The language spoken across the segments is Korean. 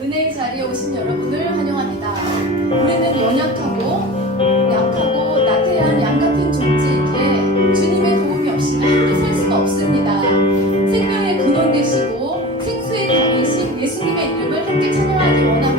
은혜의 자리에 오신 여러분을 환영합니다. 우리는 연약하고 약하고 나태한 양같은 존재이기에 주님의 도움이 없이는 하루 살 수가 없습니다. 생명의 근원 되시고 생수의 강이신 예수님의 이름을 함께 찬양하기 원합니다.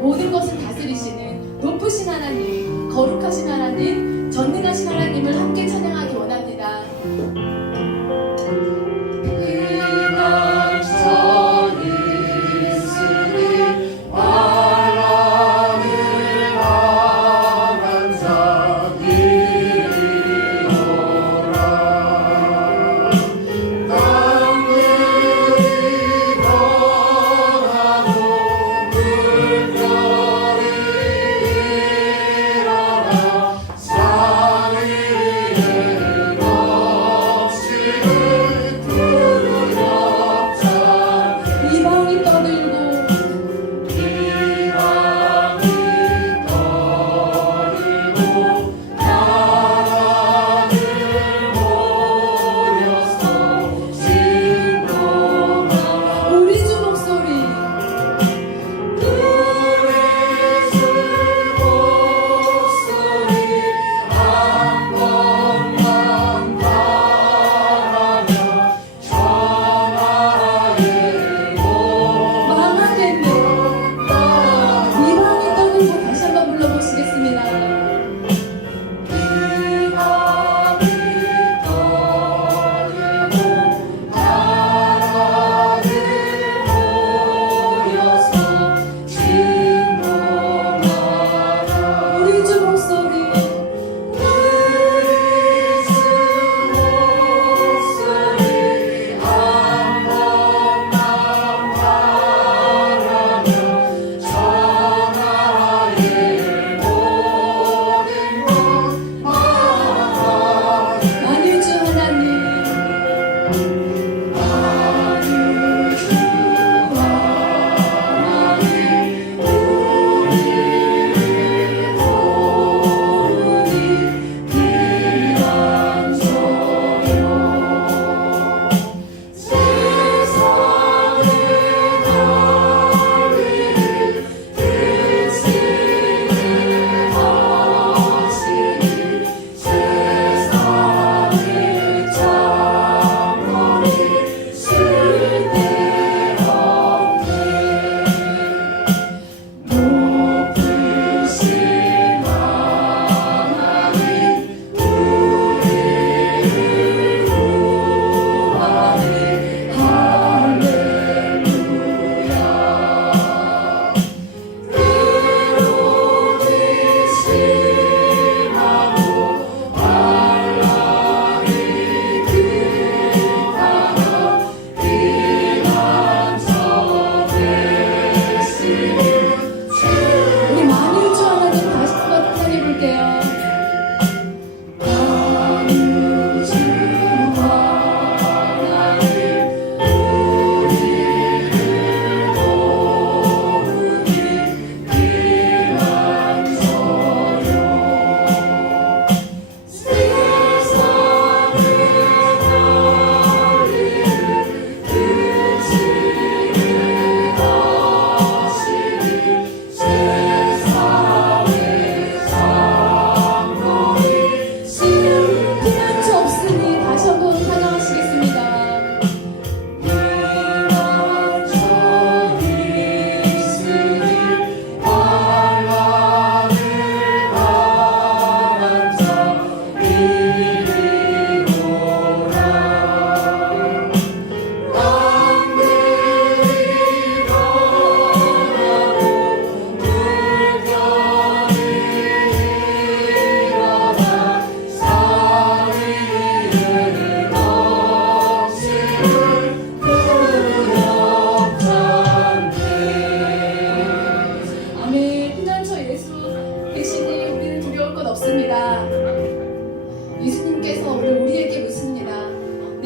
모든 것을 다스리시는 높으신 하나님, 거룩하신 하나님, 전능하신 하나님을 함께 찬양하기 원합니다.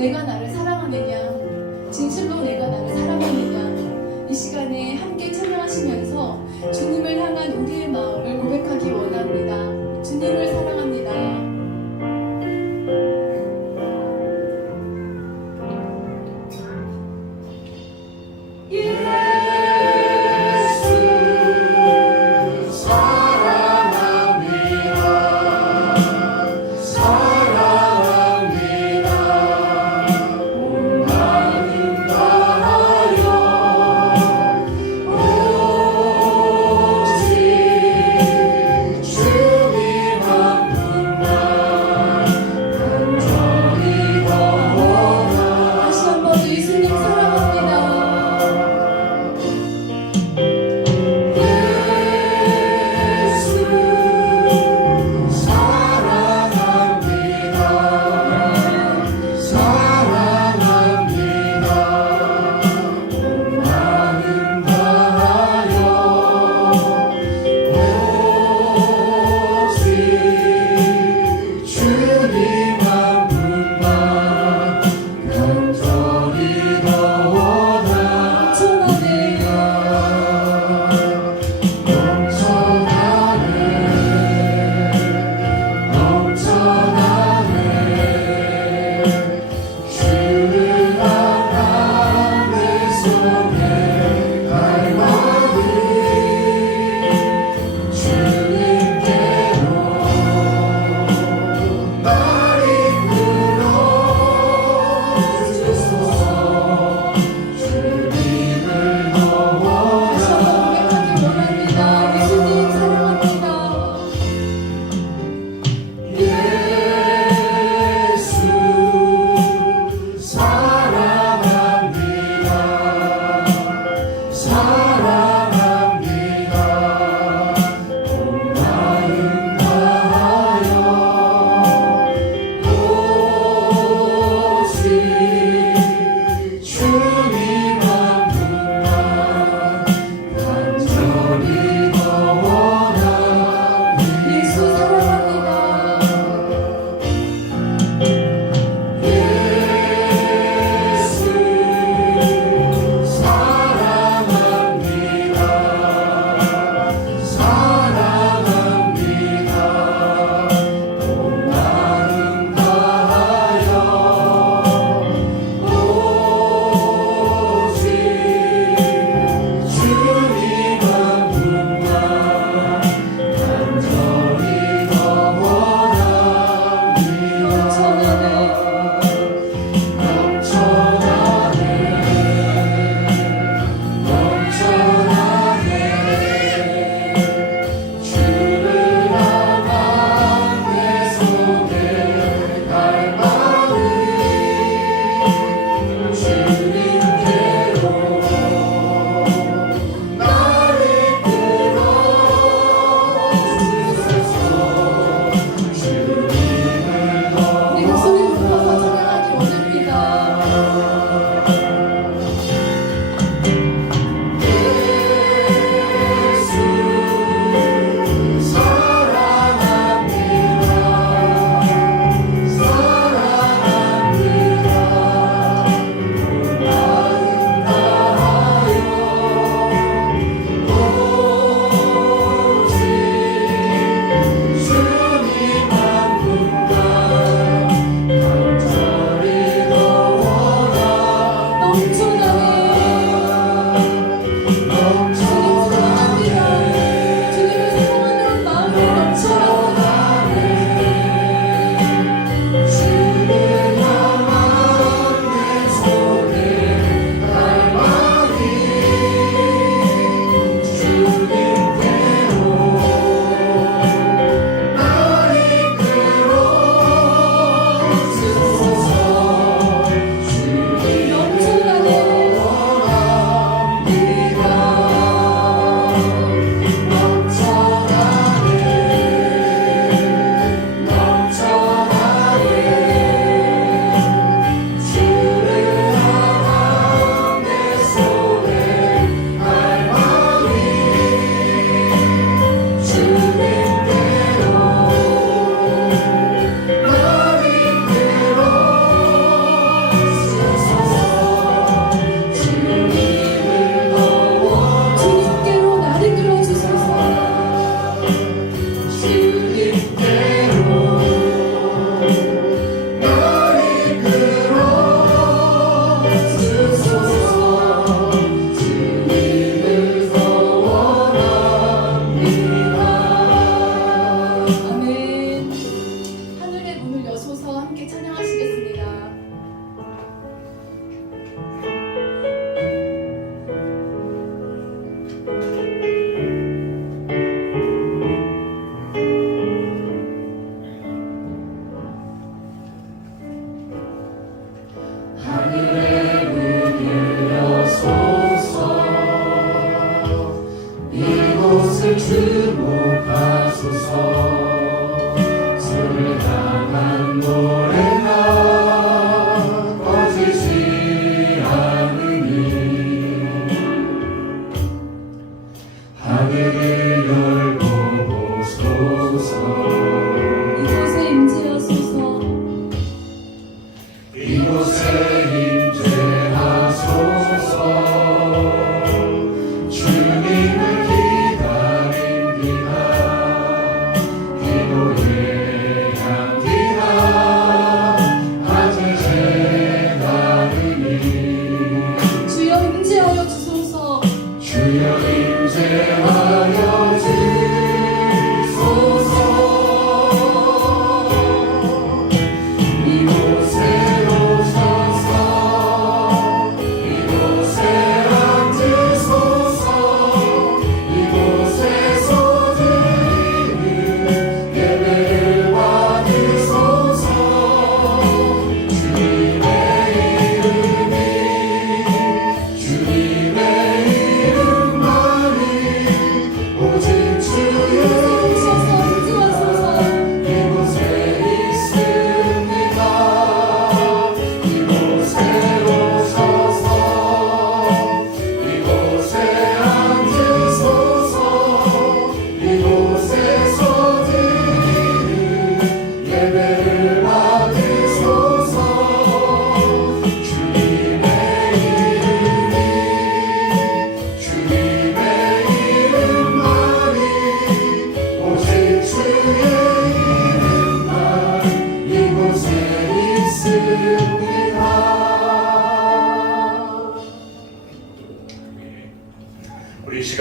내가 나를 사랑하느냐? 진실로 내가 나를 사랑하느냐? 이 시간에 함께 찬양하시면서 주님을 향한 우리의 마음을 고백하기 원합니다. 주님을 사랑합니다. 사랑합니다.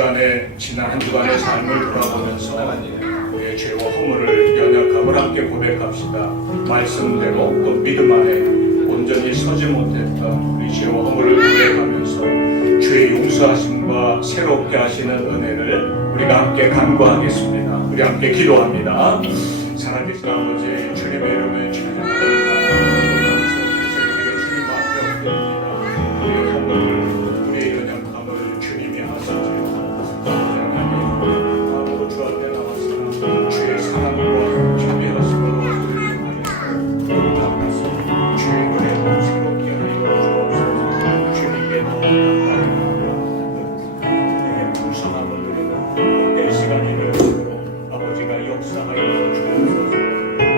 시간에 지난 한 주간의 삶을 돌아보면서 우리의 죄와 허물을 연약함을 함께 고백합시다. 말씀대로 또 믿음 안에 온전히 서지 못했던 우리 죄와 허물을 고백하면서 주의 용서하심과 새롭게 하시는 은혜를 우리가 함께 간구하겠습니다. 우리 함께 기도합니다. 살아계신 아버지, 주님의 이름을 찬양합니다. 주님 앞에 엎드립니다. 우리의 허물을, 우리의 연약함을 주님이 하시죠. 하나님, 주 앞에 나와서 주의 사랑과 자비하심으로 우리를 나가서 주의 은혜를 새롭게 하여 주옵소서. 주님께 더 가까이 나아가 풍성한 은혜를 복된 시간이 되도록 아버지가 역사하여 주옵소서.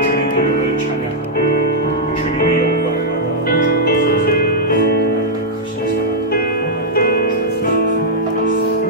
주님의 이름을 찬양하고 주님의 영광 받아 주옵소서. 하나님의 크신 사랑을 주옵소서.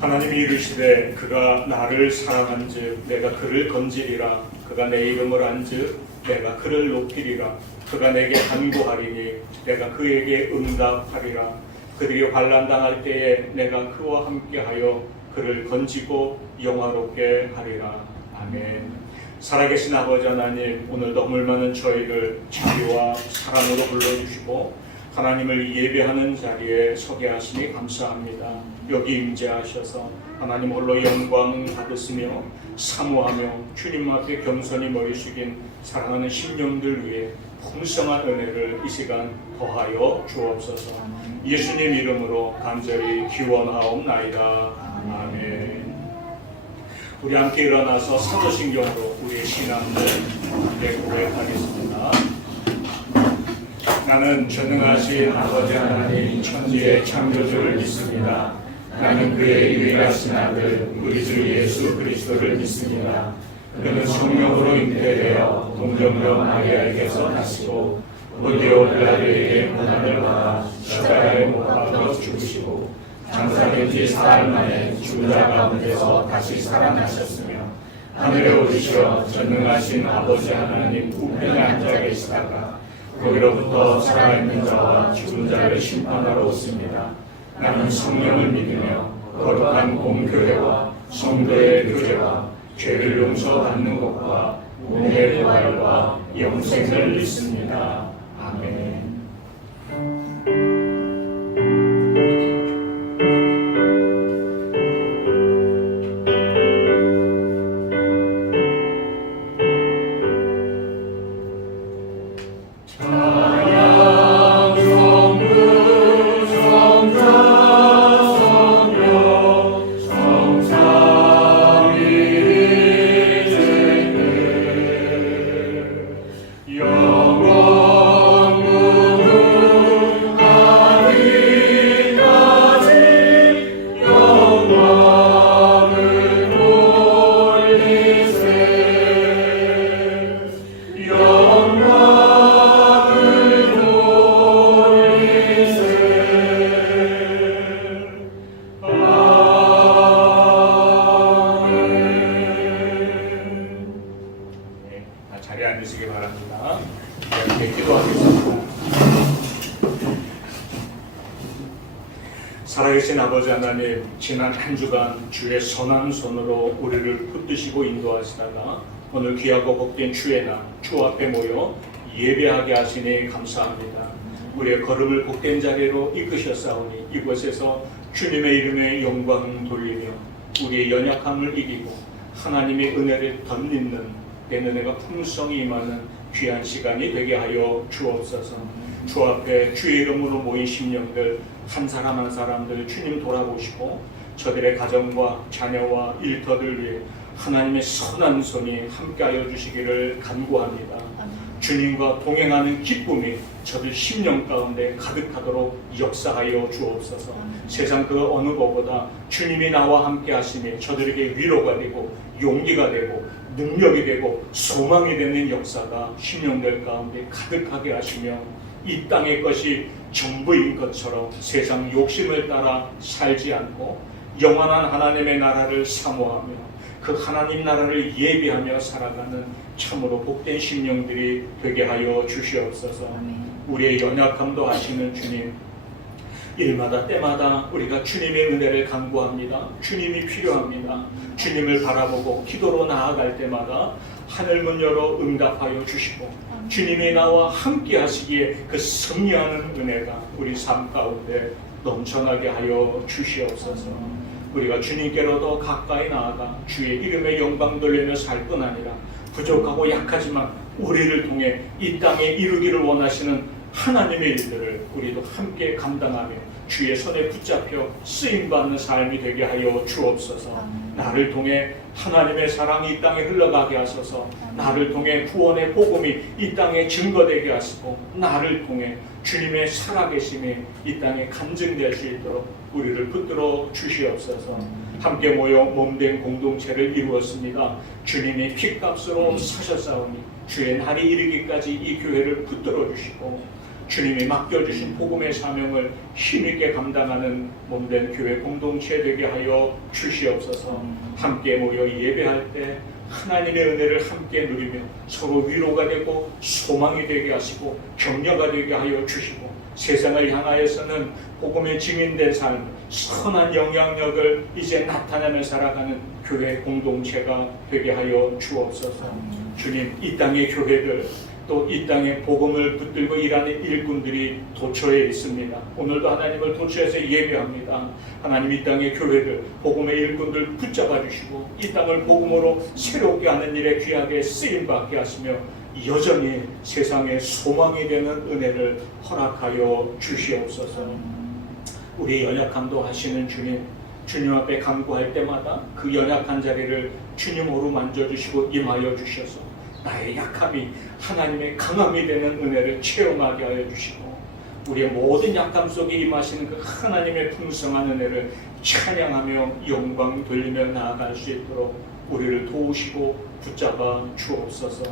하나님이 이르시되 그가 나를 사랑한즉 내가 그를 건지리라. 그가 내 이름을 안즉 내가 그를 높이리라. 그가 내게 간구하리니 내가 그에게 응답하리라. 그들이 환난 당할 때에 내가 그와 함께하여 그를 건지고 영화롭게 하리라. 아멘. 살아계신 아버지 하나님, 오늘도 허물 많은 저희를 자비와 사랑으로 불러주시고 하나님을 예배하는 자리에 서게 하시니 감사합니다. 여기 임재하셔서 하나님 홀로 영광 받으시며 사모하며 주님 앞에 겸손히 머리 숙인 사랑하는 심령들 위해 풍성한 은혜를 이 시간 더하여 주옵소서. 예수님 이름으로 간절히 기원하옵나이다. 아멘. 우리 함께 일어나서 사도신경으로 우리의 신앙을 함께 고백하겠습니다. 나는 전능하신 아버지 하나님 천지의 창조주를 믿습니다. 나는 그의 유일하신 아들 우리 주 예수 그리스도를 믿습니다. 그는 성령으로 잉태되어 동정녀 마리아에게서 나시고 본디오 빌라도에게 고난을 받아 십자가에 못 박혀 죽으시고 장사된 지 사흘 만에 죽은 자 가운데서 다시 살아나셨으며 하늘에 오르시어 전능하신 아버지 하나님 우편에 앉아 계시다가 거기로부터 살아있는 자와 죽은 자를 심판하러 오십니다. 나는 성령을 믿으며 거룩한 공교회와 성도의 교제와 죄를 용서받는 것과 은혜의 부활과 영생을 믿습니다. 아멘. 자리에 앉으시기 바랍니다. 이렇게 기도하겠습니다. 살아계신 아버지 하나님, 지난 한 주간 주의 선한 손으로 우리를 붙드시고 인도하시다가 오늘 귀하고 복된 주의 날, 주 앞에 모여 예배하게 하시니 감사합니다. 우리의 걸음을 복된 자리로 이끄셨사오니 이곳에서 주님의 이름에 영광 돌리며 우리의 연약함을 이기고 하나님의 은혜를 덧입는 내 은혜가 풍성히 임하는 귀한 시간이 되게 하여 주옵소서. 주 앞에 주의 이름으로 모인 심령들 한 사람 한 사람들 주님 돌아보시고 저들의 가정과 자녀와 일터들 위해 하나님의 선한 손이 함께하여 주시기를 간구합니다. 주님과 동행하는 기쁨이 저들 심령 가운데 가득하도록 역사하여 주옵소서. 세상 그 어느 것보다 주님이 나와 함께 하시니 저들에게 위로가 되고 용기가 되고 능력이 되고 소망이 되는 역사가 심령들 가운데 가득하게 하시며 이 땅의 것이 전부인 것처럼 세상 욕심을 따라 살지 않고 영원한 하나님의 나라를 사모하며 그 하나님 나라를 예비하며 살아가는 참으로 복된 심령들이 되게 하여 주시옵소서. 우리의 연약함도 아시는 주님, 일마다 때마다 우리가 주님의 은혜를 간구합니다. 주님이 필요합니다. 주님을 바라보고 기도로 나아갈 때마다 하늘문 열어 응답하여 주시고 주님이 나와 함께 하시기에 그 승리하는 은혜가 우리 삶 가운데 넘쳐나게 하여 주시옵소서. 우리가 주님께로 더 가까이 나아가 주의 이름에 영광 돌리며 살 뿐 아니라 부족하고 약하지만 우리를 통해 이 땅에 이루기를 원하시는 하나님의 일들을 우리도 함께 감당하며 주의 손에 붙잡혀 쓰임받는 삶이 되게 하여 주옵소서. 나를 통해 하나님의 사랑이 이 땅에 흘러가게 하소서. 나를 통해 구원의 복음이 이 땅에 증거되게 하시고 나를 통해 주님의 살아계심이 이 땅에 간증될 수 있도록 우리를 붙들어 주시옵소서. 함께 모여 몸된 공동체를 이루었습니다. 주님이 핏값으로 사셨사오니 주의 날이 이르기까지 이 교회를 붙들어 주시고 주님이 맡겨주신 복음의 사명을 힘있게 감당하는 몸된 교회 공동체 되게 하여 주시옵소서. 함께 모여 예배할 때 하나님의 은혜를 함께 누리며 서로 위로가 되고 소망이 되게 하시고 격려가 되게 하여 주시고 세상을 향하여서는 복음의 증인된 삶, 선한 영향력을 이제 나타내며 살아가는 교회 공동체가 되게 하여 주옵소서. 주님, 이 땅의 교회들 또 이 땅에 복음을 붙들고 일하는 일꾼들이 도처에 있습니다. 오늘도 하나님을 도처에서 예배합니다. 하나님, 이 땅의 교회들, 복음의 일꾼들 붙잡아 주시고 이 땅을 복음으로 새롭게 하는 일에 귀하게 쓰임받게 하시며 여전히 세상에 소망이 되는 은혜를 허락하여 주시옵소서. 우리의 연약함도 하시는 주님, 주님 앞에 간구할 때마다 그 연약한 자리를 주님으로 만져주시고 임하여 주셔서 나의 약함이 하나님의 강함이 되는 은혜를 체험하게 하여 주시고 우리의 모든 약함 속에 임하시는 그 하나님의 풍성한 은혜를 찬양하며 영광 돌리며 나아갈 수 있도록 우리를 도우시고 붙잡아 주옵소서.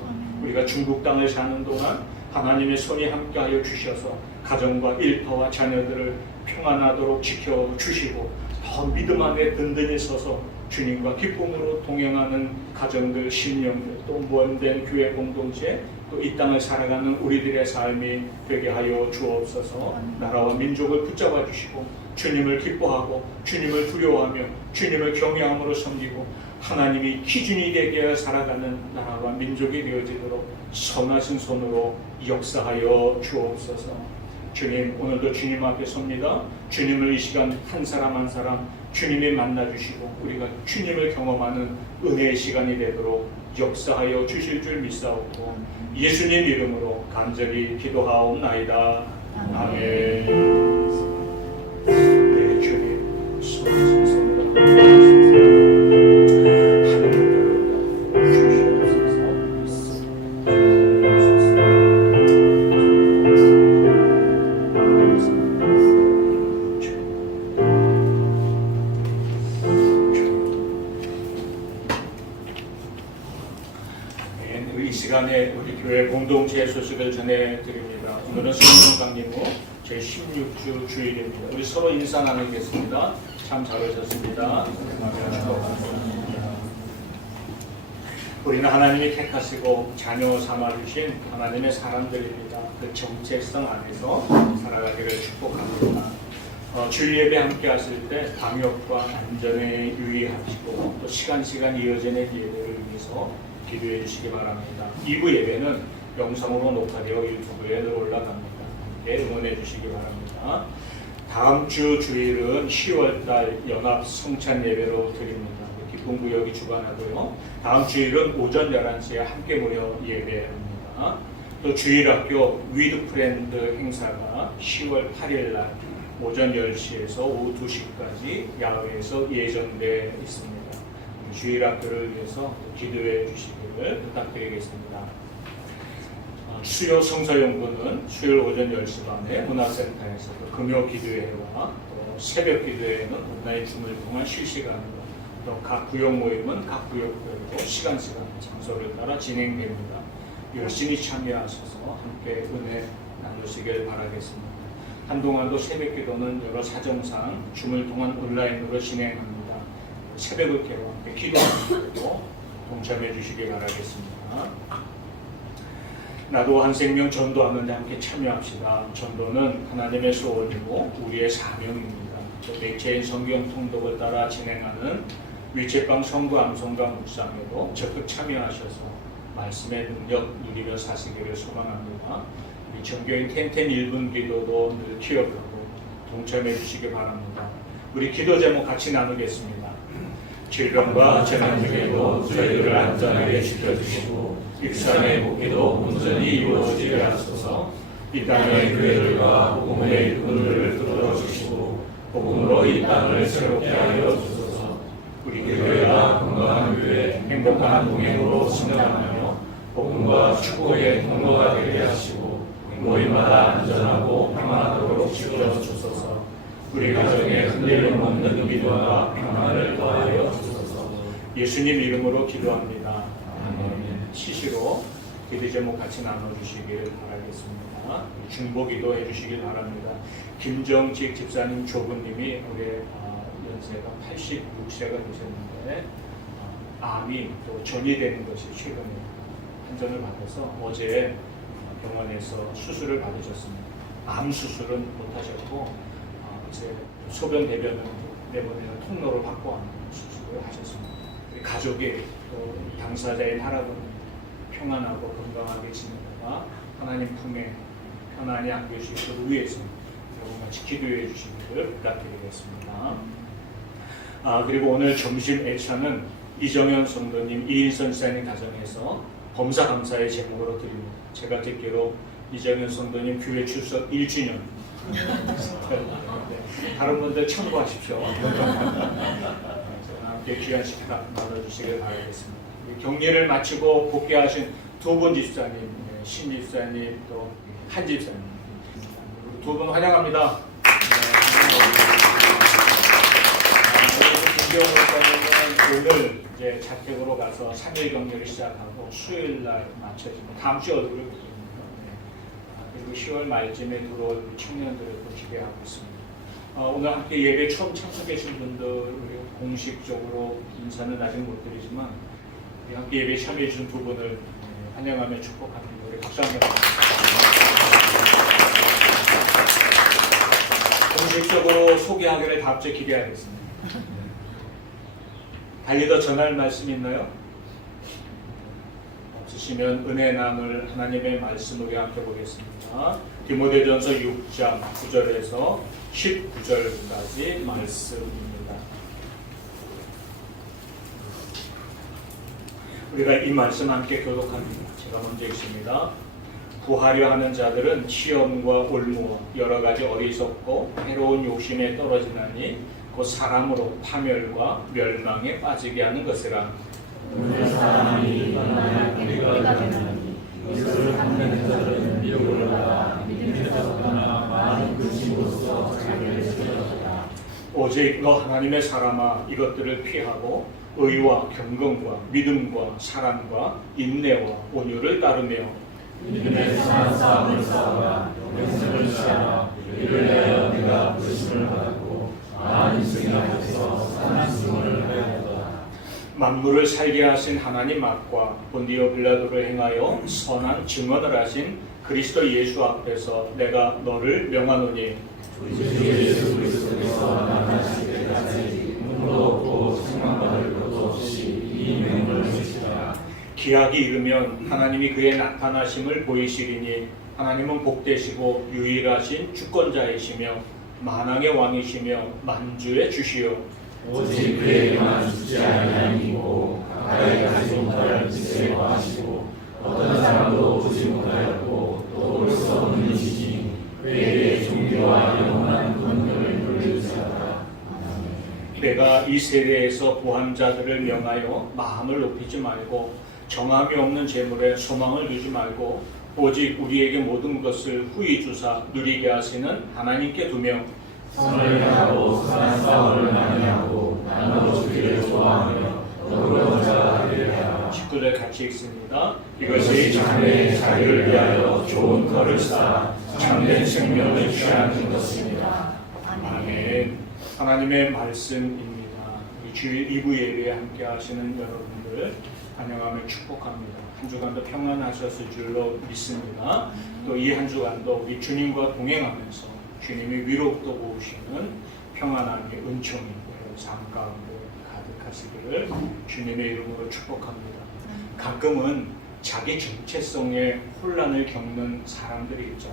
우리가 중국 땅을 사는 동안 하나님의 손이 함께하여 주셔서 가정과 일터와 자녀들을 평안하도록 지켜주시고 더 믿음 안에 든든히 서서 주님과 기쁨으로 동행하는 가정들, 심령들, 또 무한된 교회 공동체, 또 이 땅을 살아가는 우리들의 삶이 되게 하여 주옵소서. 나라와 민족을 붙잡아 주시고 주님을 기뻐하고 주님을 두려워하며 주님을 경외함으로 섬기고 하나님이 기준이 되게 하여 살아가는 나라와 민족이 되어지도록 선하신 손으로 역사하여 주옵소서. 주님, 오늘도 주님 앞에 섭니다. 주님을 이 시간 한 사람 한 사람 주님이 만나주시고 우리가 주님을 경험하는 은혜의 시간이 되도록 역사하여 주실 줄 믿사옵고 예수님 이름으로 간절히 기도하옵나이다. 아멘. 네, 주님, 선하신 손으로 이 시간에 우리 교회 공동체 소식을 전해드립니다. 오늘은 성령 강림 후 제16주 주일입니다. 우리 서로 인사 나누겠습니다. 참 잘 오셨습니다. 우리는 하나님이 택하시고 자녀 삼아주신 하나님의 사람들입니다. 그 정체성 안에서 살아가기를 축복합니다. 주일 예배 함께 하실 때 방역과 안전에 유의하시고 또 시간 이어지는 예배를 위해서 기도해 주시기 바랍니다. 2부 예배는 영상으로 녹화되어 유튜브에 올라갑니다. 함께 응원해 주시기 바랍니다. 다음 주 주일은 10월달 연합 성찬 예배로 드립니다. 기쁨구역이 주관하고요. 다음 주일은 오전 11시에 함께 모여 예배합니다. 또 주일학교 위드프렌드 행사가 10월 8일날 오전 10시에서 오후 2시까지 야외에서 예정되어 있습니다. 주일학교를 위해서 기도해 주시기를 부탁드리겠습니다. 수요 성서연구는 수요일 오전 10시 반에 문화센터에서 금요 기도회와 또 새벽 기도회는 온라인 줌을 통한 실시간으로 또 각 구역 모임은 각 구역별로 시간, 장소를 따라 진행됩니다. 열심히 참여하셔서 함께 은혜 나누시길 바라겠습니다. 한동안도 새벽 기도는 여러 사정상 줌을 통한 온라인으로 진행합니다. 새벽을 깨워 함께 기도하는 것도 동참해 주시기 바라겠습니다. 나도 한 생명 전도하는데 함께 참여합시다. 전도는 하나님의 소원이고 우리의 사명입니다. 또 매체인 성경 통독을 따라 진행하는 위챗방 성구 암송가 묵상에도 적극 참여하셔서 말씀의 능력 누리며 사시기를 소망합니다. 우리 정교인 텐텐 1분 기도도 늘 기억하고 동참해 주시기 바랍니다. 우리 기도 제목 같이 나누겠습니다. 질병과 재난 중에도 저희들을 안전하게 지켜주시고 익산의 복귀도 온전히 이루어지게 하소서. 이 땅의 교회들과 복음의 일꾼들을 끌어주시고 복음으로 이 땅을 새롭게 하여 주소서. 우리 교회가 건강한 교회, 행복한 동행으로 성장하며 복음과 축복의 통로가 되게 하시고 모임마다 안전하고 평안하도록 지켜주소서. 우리 가정에 흔들림 없는 믿음과 평안을 더하여 주소서. 예수님 이름으로 기도합니다. 시시로 기도 제목 같이 나눠주시길 바라겠습니다. 중보기도 해주시길 바랍니다. 김정직 집사님 조부님이 올해 연세가 86세가 되셨는데 암이 또 전이되는 것이 최근에 판정을 받아서 어제 병원에서 수술을 받으셨습니다. 암 수술은 못하셨고 이제 소변 대변을 내보내는 통로를 확보하는 수술을 하셨습니다. 우리 가족이 또 당사자인 할아버지 평안하고 건강하게 지내다가 하나님 품에 편안히 안길 수 있도록 위해서 여러분 같이 기도해 주시기를 부탁드리겠습니다. 그리고 오늘 점심 애차는 이정현 성도님, 이인선 사님 가정에서 범사 감사의 제목으로 드립니다. 제가 듣기로 이정현 성도님 교회 출석 1주년. 네, 다른 분들 참고하십시오. 함께 귀한 식사 나눠주시길 바라겠습니다. 격리를 마치고 복귀하신 두 분 집사님, 신 집사님 또 한 집사님 두 분 환영합니다. 김경호 목사님은 오늘 이제 자택으로 가서 3일 격리를 시작하고 수요일 날 마쳐지고 다음 주 얼굴을 보십니다. 그리고 10월 말쯤에 들어올 청년들을 또 기대하고 있습니다. 오늘 함께 예배 처음 참석하신 분들 공식적으로 인사는 아직 못 드리지만 함께 예배 참여해 주신 두 분을 환영하며 축복합니다. 우리 박수 한번 공식적으로 소개하기를 다음 주에 기대하겠습니다. 달리 더 전할 말씀 있나요? 없으시면 은혜 나눌 하나님의 말씀 우리 함께 보겠습니다. 디모데전서 6장 9절에서 19절까지 말씀입니다. 우리가 이 말씀 함께 교독합니다. 제가 먼저 읽습니다. 구하려 하는 자들은 시험과 올무와 여러 가지 어리석고 해로운 욕심에 떨어지나니 곧 사람으로 파멸과 멸망에 빠지게 하는 것이라. 사람이 떠나야 우리가 되나니 이것을 함는 자들은 미혹을 받아 믿음에서 떠나 많은 근심으로써 자기를 지켰다. 오직 너 하나님의 사람아 이것들을 피하고 의와 경건과 믿음과 사랑과 인내와 온유를 따르며 믿음의 선한 싸움을 싸우라. 영생을 취하라. 이를 위하여 네가 부르심을 받았고 많은 승리 앞에서 선한 승을 하였다. 만물을 살게 하신 하나님 앞과 본디오 빌라도를 행하여 선한 증언을 하신 그리스도 예수 앞에서 내가 너를 명하노니 주 예수 그리스도께서 나타나실 때까지 눈도 없고 책망받을 것도 없이 이 명을 주시라. 기약이 이르면 하나님이 그의 나타나심을 보이시리니 하나님은 복되시고 유일하신 주권자이시며 만왕의 왕이시며 만주의 주시요 오직 그에게만 주지 아니하니고 가까이 가지 못할 짓에 거하시고 어떤 사람도 오지 못하였고 또 올 수 없는 이시니 그에게 종교와 영원한 권능을 돌려주시라. 내가 이 세대에서 구한 자들을 명하여 마음을 높이지 말고 정함이 없는 재물에 소망을 두지 말고 오직 우리에게 모든 것을 후히 주사 누리게 하시는 하나님께 두며 선을 행하고 선한 싸움을 많이 하고 나눠 주기를 좋아하며 더불어 자가 되게 하라. 19절 같이 읽습니다. 이것이 자네의 자유를 위하여 좋은 터를 쌓아 참된 생명을 취하는 것입니다. 아멘. 하나님의 말씀입니다. 우리 주일 2부 예배에 함께 하시는 여러분들 환영하며 축복합니다. 한 주간도 평안하셨을 줄로 믿습니다. 또 이 한 주간도 우리 주님과 동행하면서 주님이 위로도 보시는 평안함의 은총이 삶 가운데 가득하시기를 주님의 이름으로 축복합니다. 가끔은 자기 정체성에 혼란을 겪는 사람들이 있죠.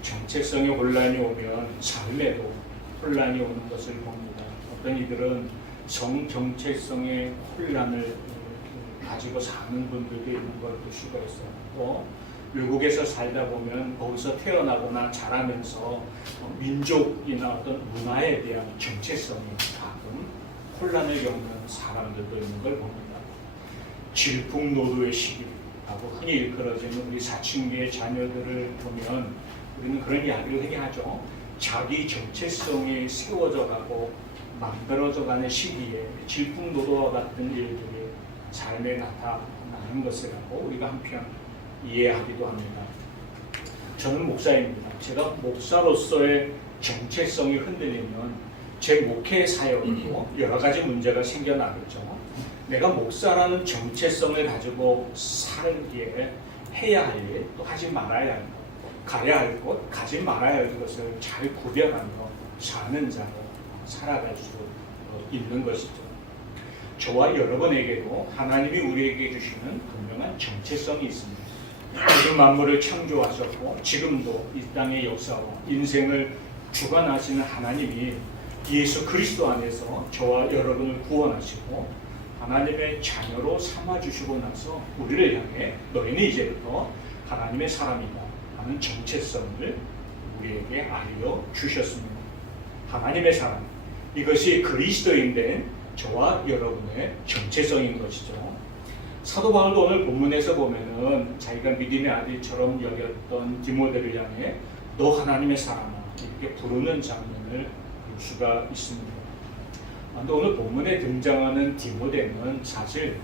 정체성의 혼란이 오면 삶에도 혼란이 오는 것을 봅니다. 어떤 이들은 정체성의 혼란을 가지고 사는 분들도 있는 걸 볼 수가 있어요. 또 외국에서 살다 보면 거기서 태어나거나 자라면서 민족이나 어떤 문화에 대한 정체성이 가끔 혼란을 겪는 사람들도 있는 걸 봅니다. 질풍노도의 시기라고 흔히 일컬어지는 우리 사춘기의 자녀들을 보면 우리는 그런 이야기를 흔히 하죠. 자기 정체성이 세워져 가고 만들어져 가는 시기에 질풍노도와 같은 일들이 삶에 나타나는 것이라고 우리가 한편 이해하기도 합니다. 저는 목사입니다. 제가 목사로서의 정체성이 흔들리면 제 목회 사역도 여러 가지 문제가 생겨나겠죠. 내가 목사라는 정체성을 가지고 살기에 해야 할 일, 또 하지 말아야 할 것, 가야 할 것, 가지 말아야 할 것을 잘 구별하며 사는 자로 살아갈 수 있는 것이죠. 저와 여러분에게도 하나님이 우리에게 주시는 분명한 정체성이 있습니다. 모든 만물을 창조하셨고 지금도 이 땅의 역사와 인생을 주관하시는 하나님이 예수 그리스도 안에서 저와 여러분을 구원하시고 하나님의 자녀로 삼아주시고 나서 우리를 향해 너희는 이제부터 하나님의 사람이다 하는 정체성을 우리에게 알려주셨습니다. 하나님의 사람, 이것이 그리스도인 된 저와 여러분의 정체성인 것이죠. 사도 바울도 오늘 본문에서 보면은 자기가 믿음의 아들처럼 여겼던 디모데를 향해 너 하나님의 사람아 이렇게 부르는 장면을 볼 수가 있습니다. 그런데 오늘 본문에 등장하는 디모데는 사실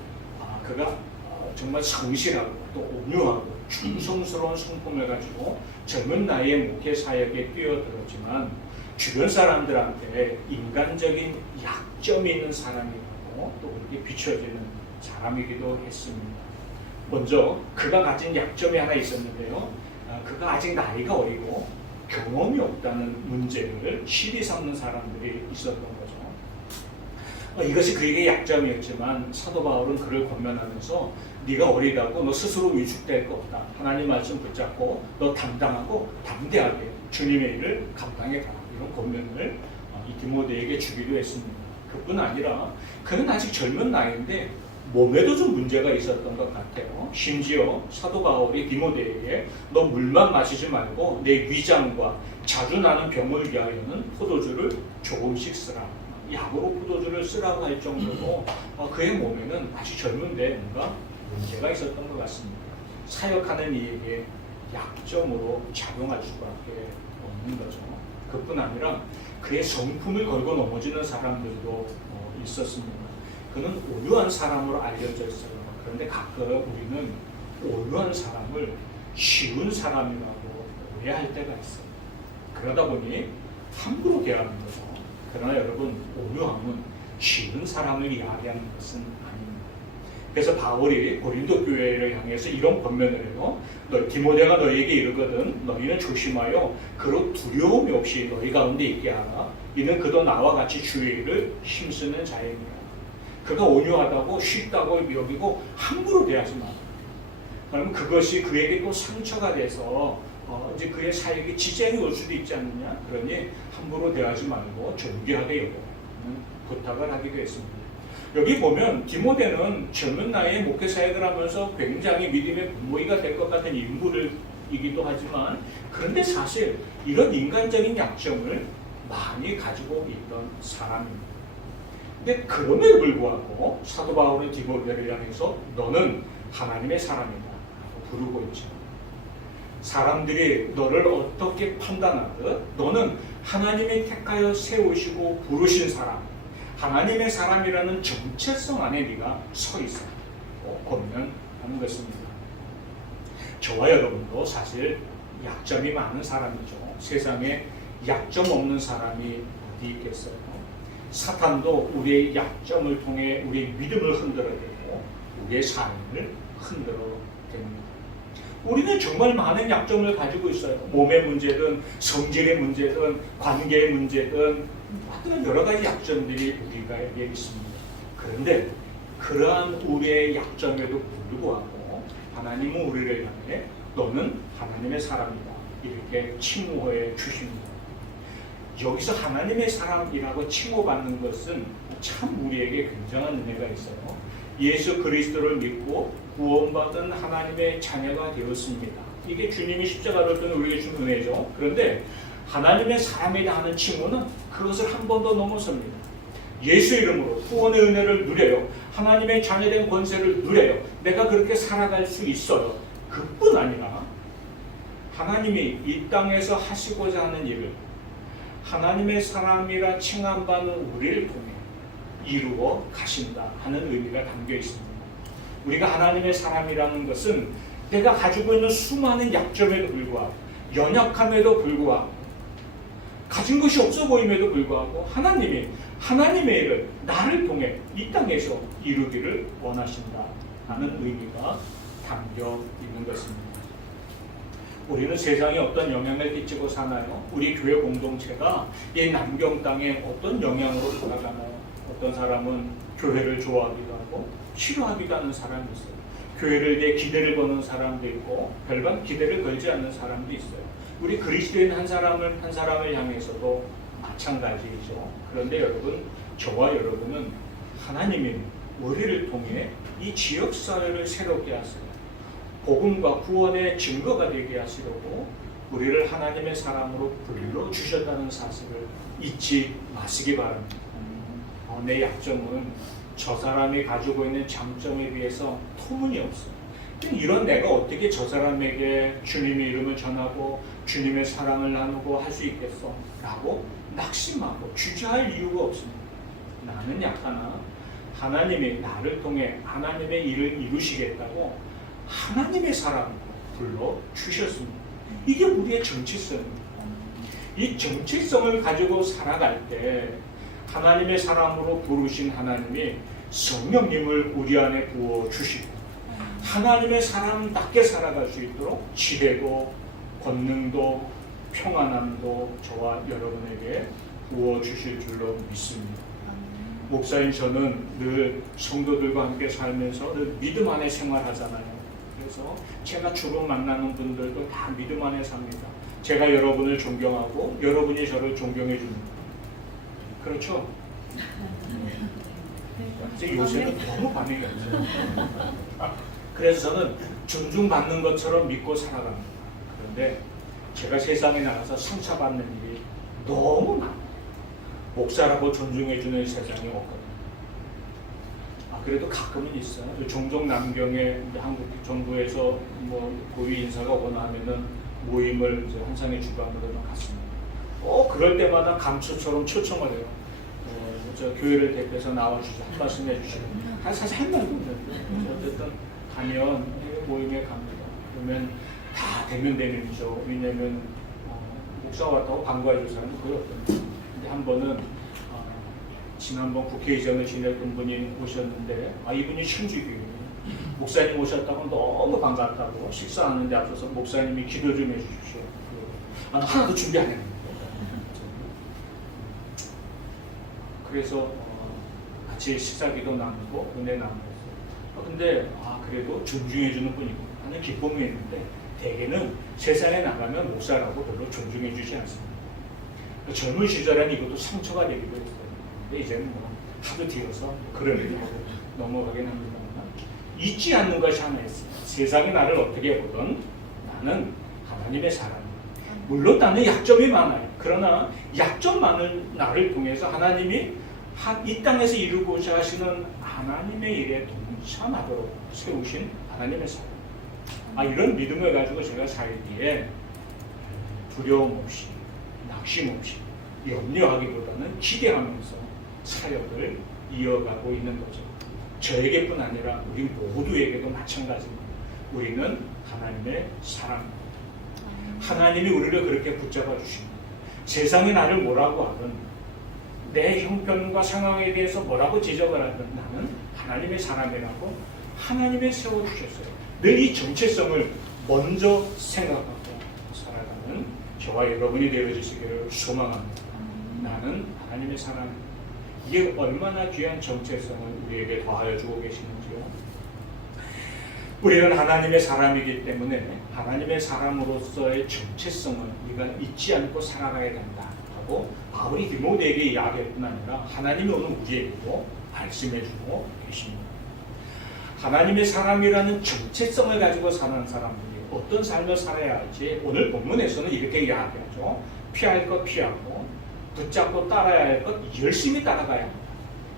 그가 정말 성실하고 또 온유하고 충성스러운 성품을 가지고 젊은 나이에 목회 사역에 뛰어들었지만 주변 사람들한테 인간적인 약점이 있는 사람이고 또 그렇게 비춰지는 사람이기도 했습니다. 먼저 그가 가진 약점이 하나 있었는데요. 그가 아직 나이가 어리고 경험이 없다는 문제를 시비 삼는 사람들이 있었던 거죠. 이것이 그에게 약점이었지만 사도 바울은 그를 권면하면서 네가 어리다고 너 스스로 위축될 거 없다. 하나님 말씀 붙잡고 너 담당하고 담대하게 주님의 일을 감당해라. 이런 권면을 이 디모데에게 주기도 했습니다. 그뿐 아니라 그는 아직 젊은 나이인데 몸에도 좀 문제가 있었던 것 같아요. 심지어 사도 바울이 디모데에게 너 물만 마시지 말고 내 위장과 자주 나는 병을 위하여는 포도주를 조금씩 쓰라. 약으로 포도주를 쓰라고 할 정도로 그의 몸에는 아주 젊은데 뭔가 문제가 있었던 것 같습니다. 사역하는 이에게 약점으로 작용할 수밖에 없는 거죠. 그뿐 아니라 그의 성품을 걸고 넘어지는 사람들도 있었습니다. 그는 온유한 사람으로 알려져 있어요. 그런데 가끔 우리는 온유한 사람을 쉬운 사람이라고 오해할 때가 있어요. 그러다 보니 함부로 대하는 거죠. 그러나 여러분, 온유함은 쉬운 사람을 이야기하는 것은 아닙니다. 그래서 바울이 고린도 교회를 향해서 이런 권면을 해요. 디모데가 너희에게 이르거든 너희는 조심하여 그로 두려움이 없이 너희 가운데 있게 하라. 이는 그도 나와 같이 주의 일을 힘쓰는 자입니다. 그가 온유하다고 쉽다고 여기고 함부로 대하지 마. 그러면 그것이 그에게 또 상처가 돼서 이제 그의 사역에 지장이 올 수도 있지 않느냐. 그러니 함부로 대하지 말고 존귀하게 여기라는 부탁을 하기도 했습니다. 여기 보면 디모데는 젊은 나이에 목회 사역을 하면서 굉장히 믿음의 분모이가 될 것 같은 인물이기도 하지만 그런데 사실 이런 인간적인 약점을 많이 가지고 있던 사람입니다. 근데 그럼에도 불구하고 사도 바울은 디모데를 향해서 너는 하나님의 사람이다 라고 부르고 있죠. 사람들이 너를 어떻게 판단하듯 너는 하나님이 택하여 세우시고 부르신 사람, 하나님의 사람이라는 정체성 안에 네가 서 있어 권면하는 것입니다. 저와 여러분도 사실 약점이 많은 사람이죠. 세상에 약점 없는 사람이 어디 있겠어요? 사탄도 우리의 약점을 통해 우리의 믿음을 흔들어대고 우리의 삶을 흔들어 댑니다. 우리는 정말 많은 약점을 가지고 있어요. 몸의 문제든 성질의 문제든 관계의 문제든 어떤 여러 가지 약점들이 우리가에게 있습니다. 그런데 그러한 우리의 약점에도 불구하고 하나님은 우리를 향해 너는 하나님의 사람이다 이렇게 칭호해 주십니다. 여기서 하나님의 사람이라고 칭호받는 것은 참 우리에게 굉장한 은혜가 있어요. 예수 그리스도를 믿고 구원받은 하나님의 자녀가 되었습니다. 이게 주님이 십자가를 통해 우리에게 준 은혜죠. 그런데 하나님의 사람이라 하는 칭호는 그것을 한 번 더 넘어섭니다. 예수 이름으로 구원의 은혜를 누려요. 하나님의 자녀된 권세를 누려요. 내가 그렇게 살아갈 수 있어요. 그뿐 아니라 하나님이 이 땅에서 하시고자 하는 일을 하나님의 사람이라 칭함받는 우리를 통해 이루어 가신다 하는 의미가 담겨 있습니다. 우리가 하나님의 사람이라는 것은 내가 가지고 있는 수많은 약점에도 불구하고 연약함에도 불구하고 가진 것이 없어 보임에도 불구하고 하나님이 하나님의 일을 나를 통해 이 땅에서 이루기를 원하신다 하는 의미가 담겨 있는 것입니다. 우리는 세상에 어떤 영향을 끼치고 사나요? 우리 교회 공동체가 이 남경 땅에 어떤 영향으로 돌아가나요? 어떤 사람은 교회를 좋아하기도 하고 싫어하기도 하는 사람이 있어요. 교회를 위해 기대를 거는 사람도 있고 별반 기대를 걸지 않는 사람도 있어요. 우리 그리스도인 한 사람을 향해서도 마찬가지이죠. 그런데 여러분, 저와 여러분은 하나님이 우리를 통해 이 지역사회를 새롭게 하세요. 복음과 구원의 증거가 되게 하시려고 우리를 하나님의 사람으로 불러주셨다는 사실을 잊지 마시기 바랍니다. 내 약점은 저 사람이 가지고 있는 장점에 비해서 터무니없어요. 이런 내가 어떻게 저 사람에게 주님의 이름을 전하고 주님의 사랑을 나누고 할 수 있겠어? 라고 낙심하고 주저할 이유가 없습니다. 나는 약하나 하나님이 나를 통해 하나님의 일을 이루시겠다고 하나님의 사람으로 불러주셨습니다. 이게 우리의 정체성입니다. 이 정체성을 가지고 살아갈 때 하나님의 사람으로 부르신 하나님이 성령님을 우리 안에 부어주시고 하나님의 사람답게 살아갈 수 있도록 지혜도 권능도 평안함도 저와 여러분에게 부어주실 줄로 믿습니다. 목사인 저는 늘 성도들과 함께 살면서 늘 믿음 안에 생활하잖아요. 그래서 제가 주로 만나는 분들도 다 믿음 안에 삽니다. 제가 여러분을 존경하고 여러분이 저를 존경해 줍니다. 그렇죠? 요새는 너무 반응이 없어요. 그래서 저는 존중받는 것처럼 믿고 살아갑니다. 그런데 제가 세상에 나가서 상처받는 일이 너무 많아요. 목사라고 존중해주는 세상이 없거든요. 그래도 가끔은 있어요. 종종 남경에 한국 정부에서 뭐 고위 인사가 오거나 하면은 모임을 이제 한상의 주관으로 갔습니다. 그럴 때마다 감초처럼 초청을 해요. 저 교회를 대표해서 나와주셔서 한 말씀 해주시고 사실 한 말도 없는데 어쨌든 가면 모임에 갑니다. 그러면 다 대면대면이죠. 왜냐면 목사 왔다고 반가워해 줄 사람은 거의 없거든요. 근데 한 번은 지난번 국회의장을 지냈던 분이 오셨는데 이분이 신주교예요. 목사님 오셨다고 너무 반갑다고 식사하는데 앞서서 목사님이 기도 좀 해주십시오. 하나도 준비 안 했는데 그래서 같이 식사기도 나누고 은혜 나누고 근데 그래도 존중해주는 분이고 하는 기쁨이 있는데 대개는 세상에 나가면 목사라고 별로 존중해주지 않습니다. 젊은 시절에는 이것도 상처가 되기도 했어요. 근데 이제는 뭐 하도 뒤어서 그런 일이 넘어가긴 합니다만 잊지 않는 것이 하나 있어요. 세상이 나를 어떻게 보든 나는 하나님의 사람이에요. 물론 나는 약점이 많아요. 그러나 약점 많은 나를 통해서 하나님이 이 땅에서 이루고자 하시는 하나님의 일에 동참하도록 세우신 하나님의 사람. 이런 믿음을 가지고 제가 살기에 두려움 없이 낙심 없이 염려하기보다는 기대하면서 사역을 이어가고 있는 거죠. 저에게뿐 아니라 우리 모두에게도 마찬가지입니다. 우리는 하나님의 사람입니다. 하나님이 우리를 그렇게 붙잡아 주십니다. 세상이 나를 뭐라고 하든 내 형편과 상황에 대해서 뭐라고 지적을 하든 나는 하나님의 사람이라고 하나님이 세워주셨어요. 늘 이 정체성을 먼저 생각하고 살아가는 저와 여러분이 되어주시기를 소망합니다. 나는 하나님의 사람. 이게 얼마나 귀한 정체성을 우리에게 더하여 주고 계시는지요. 우리는 하나님의 사람이기 때문에 하나님의 사람으로서의 정체성을 우리가 잊지 않고 살아가야 된다 하고 바울이 디모데에게 이야기할 뿐 아니라 하나님이 오늘 우리에게도 말씀해주고 계십니다. 하나님의 사람이라는 정체성을 가지고 사는 사람들이 어떤 삶을 살아야 할지 오늘 본문에서는 이렇게 이야기하죠. 피할 것 피하고 붙잡고 따라야 할 것 열심히 따라가야 합니다.